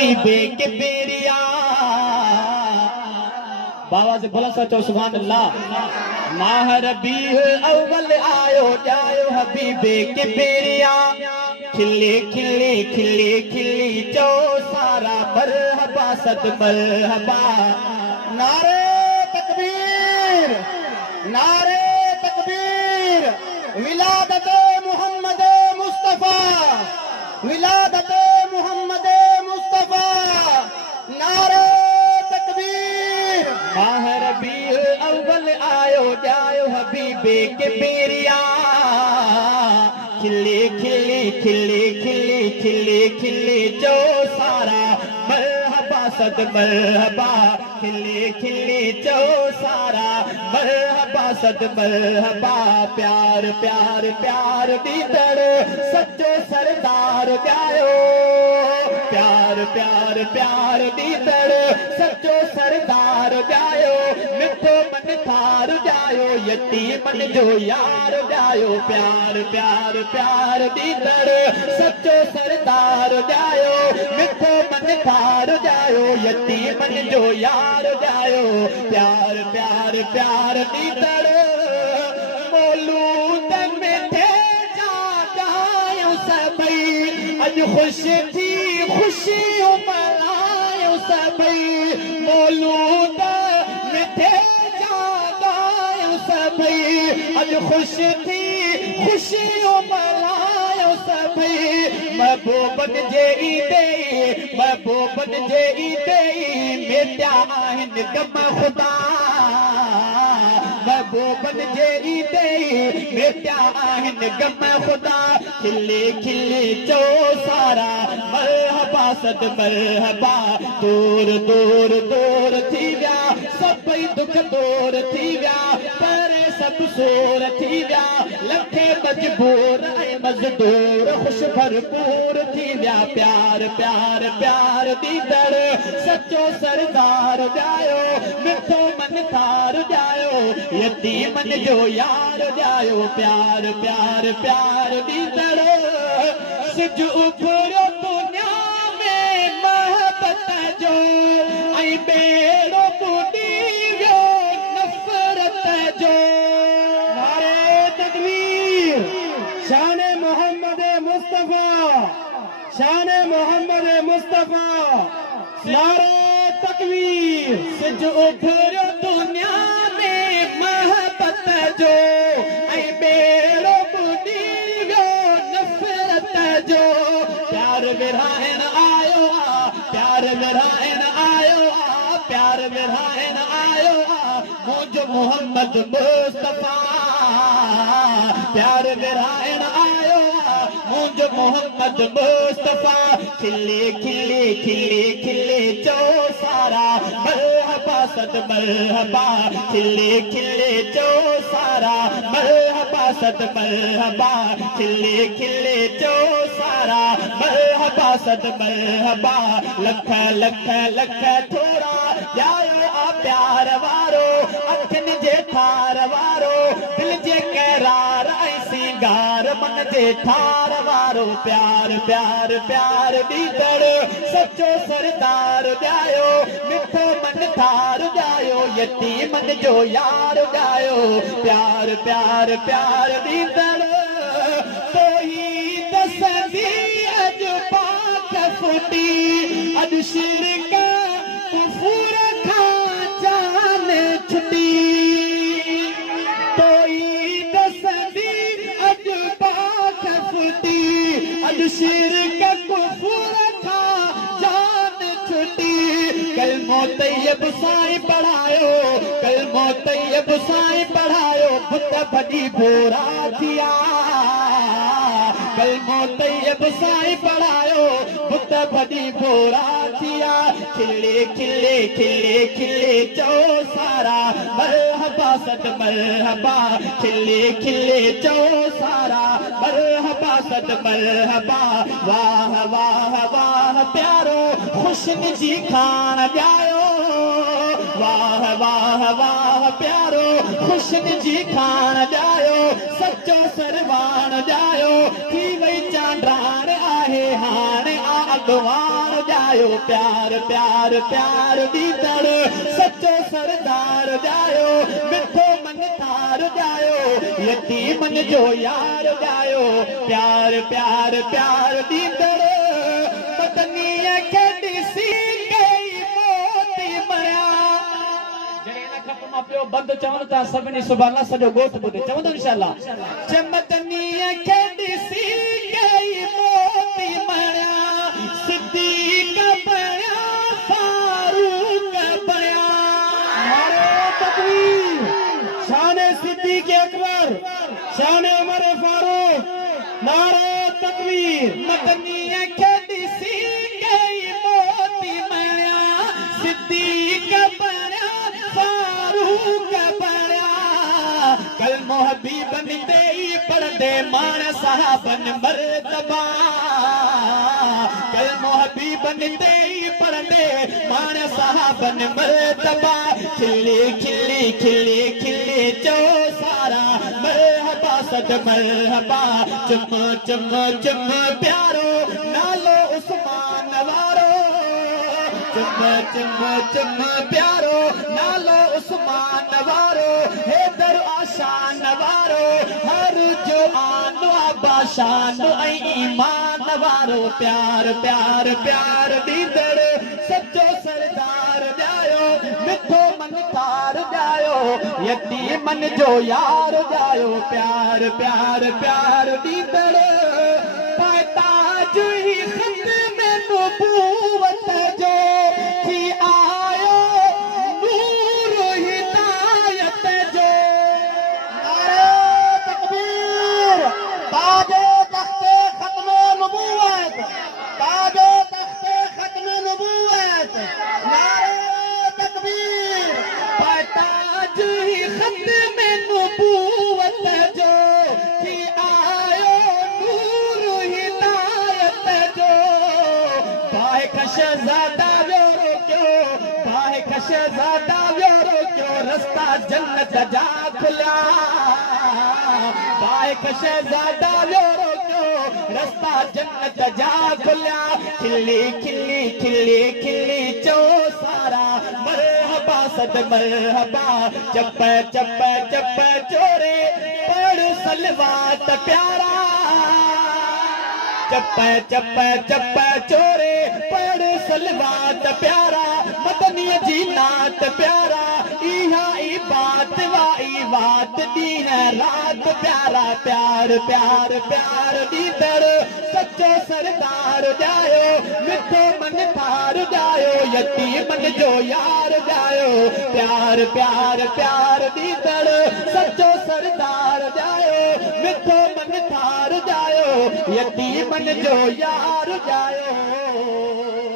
हबीबे के बेरिया। बाबा से बोला सचो सुभान अल्लाह। माह रबीउ अव्वल आयो जायो हबीबे के बेरिया। खिले खिले खिले खिली चो सारा मरहबा सद मरहबा। नारे तकबीर, नारे तकबीर। विलादत मोहम्मद मुस्तफा, विलादत मोहम्मद मुस्तफा। नारे तकबीर। माह रबीउ अव्वल आयो जायो हबीबे के बेरिया। खिले खिले खिले खिले खिले खिले जो सारा मरहबा सद मरहबा। खिले खिले जो सारा मरहबा सद मरहबा। प्यार प्यार प्यार दीदड़ सच्चो सरदार जायो। प्यार प्यार प्यार दीदड़ सच्चो सरदार जायो। मिठो मन थार जायो यतीमन जो यार जायो। प्यार प्यार प्यार दीदड़ सच्चो सरदार जायो। मिठो मन थार जायो यतीमन जो यार जायो। प्यार प्यार प्यार दीदड़ मौलूद मिठे जा जायो सभई। अज खुश थी खुशियों मनायो सभई। मौलूद मिठे जा जायो सभई। अज खुश थी खुशियों मनायो सभई। महबूबन जे ईदे, महबूबन जे ईदे मेटिया आहिनि गम खुदा। महबूबन जे ईदे मेटिया आहिनि गम खुदा। खिले खिले चो सारा मरहबा सद मरहबा। दूर दूर दूर थी विया सभई दुख दूर थी विया। परे सब सूर थी विया लखे मजबूर ऐं मज़दूर खुश भरपूर थी विया। प्यार प्यार प्यार दीदड़ सच्चो सरदार जायो। मिठो मन थार जायो यतीमन जो यार जायो। प्यार प्यार प्यार दीदड़ सिज उभरियो दुनिया में महबत जो। ऐं बेड़ो बुॾी वियो नफ़रत जो। नारे तकबीर। शान मोहम्मद मुस्तफा, शान मोहम्मद मुस्तफा। नारे तकबीर। सिज उभरियो दुनिया में महबत जो। ऐं बेड़ो बुॾी वियो नफ़रत जो। प्यार विरहाइण आयो आ, प्यार विरहाइण आयो आ, प्यार विरहाइण आयो आ मुंहिंजो मोहम्मद मुस्तफा। प्यार विरहाइण आयो आ मुंहिंजो मोहम्मद मुस्तफा। खिले खिले खिले खिले चो सारा मरहबा सद मरहबा। खिले खिले चो सारा मरहबा सद मरहबा। खिले खिले चो सारा मरहबा सद मरहबा। लख लख लख थोरा जायो आ प्यार वारो। अखियुनि जे ठार वारो दिल जे करार ऐं सिंगार मन जे ठार वारो। प्यार प्यार प्यार दीदड़ सच्चो सरदार जायो। मिठो मन थार जायो यतीमन जो यार जायो। प्यार प्यार प्यार दीदड़ तोही दसंदी अज पाक फुटी। अज शिरक कुफुर खां जान छुटी। तोही दसंदी अज पाक फुटी। अज शिरक कुफुर खां जान छुटी। कलमो तैयब साईं पढ़ायो, कलमो तैयब साईं पढ़ायो बुत भॼी भोरा थिया। कलमो तैयब साईं पढ़ायो बुत भॼी भोरा थिया। खिले खिले खिले खिले चो सारा मरहबा सद मरहबा। खिले खिले चो सारा मरहबा सद मरहबा। वाह वाह वाह प्यारो खुशन जी खान जायो। वाह वाह वाह प्यारो खुशन जी खान जायो। सच्चो सरवान जायो थी वई चांडाण आहे हाणे आ अॻवान जायो। जायो प्यार प्यार प्यार दीदड़ सच्चो सरदार जायो मिठो मन थार जायो यतीमन जो यार जायो प्यार प्यार प्यार दीदड़ मदनीअ खे ॾिसी गई मोती मणिया जॾहिं इन खां पोइ मां पियो बंदि चवनि था सभिनी सुभाणे अल्लाह सॼो ॻोठ ॿुधे चवंदो इंशाअल्लाह मदनीअ खे ॾिसी गई मोती मणिया सिद्दीक़ बणिया फारूक बणिया नारे तकबीर शान सिद्दीक़ अकबर शान उमर फारूक नारे तकबीर मदनीअ खे ॾिसी गई मोती मणिया सिद्दीक़ बणिया फारूक बणिया कलमो हबीबन ते ई पढ़ंदे माण साहबन मर्तबा कलमो हबीबन ते ई पढ़ंदे माण साहबन मर्तबा खिले खिले खिले खिले चो सारा मरहबा सद मरहबा चुम चुम चुम प्यारो नालो उस्मान वारो चुम चुम चुम प्यारो नालो उस्मान वारो हैदर आशान वारो हर जो आनो बाशान ऐं ईमान वारो प्यार प्यार प्यार दीदड़ सच्चो सरदार जायो मिठो मन तार जायो यतीमन जो यार जायो प्यार प्यार प्यार दीदड़ पाताज ही खत में नबूवत जो थी आयो नूर हिदायत जो नारे तकबीर ताजे तख्ते खत्म नबूवत ताजे तख्ते खत्म नबूवत नारे तकबीर पाताज ही खत में नबूवत जो थी आयो नूर हिदायत जो बाए खशज़ादा व्योरो क्यों बाए खशज़ादा व्योरो क्यों रास्ता जन्नत जा खुला बाए खशज़ादा व्योरो क्यों रास्ता जन्नत जा खुला खिली खिली खिली खिली चो सारा मरहबा सद मरहबा चप चप चप चोरे पढ़ सलवात प्यारा चप चप चप चोरे पढ़ सलवात प्यारा मदनीअ जी नात प्यारा इहा ई बात दी है रात प्यारा प्यार प्यार प्यार दीदड़ सच्चो सरदार जायो मिठो मन थार जायो यतीमन जो यार जायो प्यार प्यार प्यार दीदड़ सच्चो सरदार जायो मिठो मन थार जायो यतीमन जो यार जायो।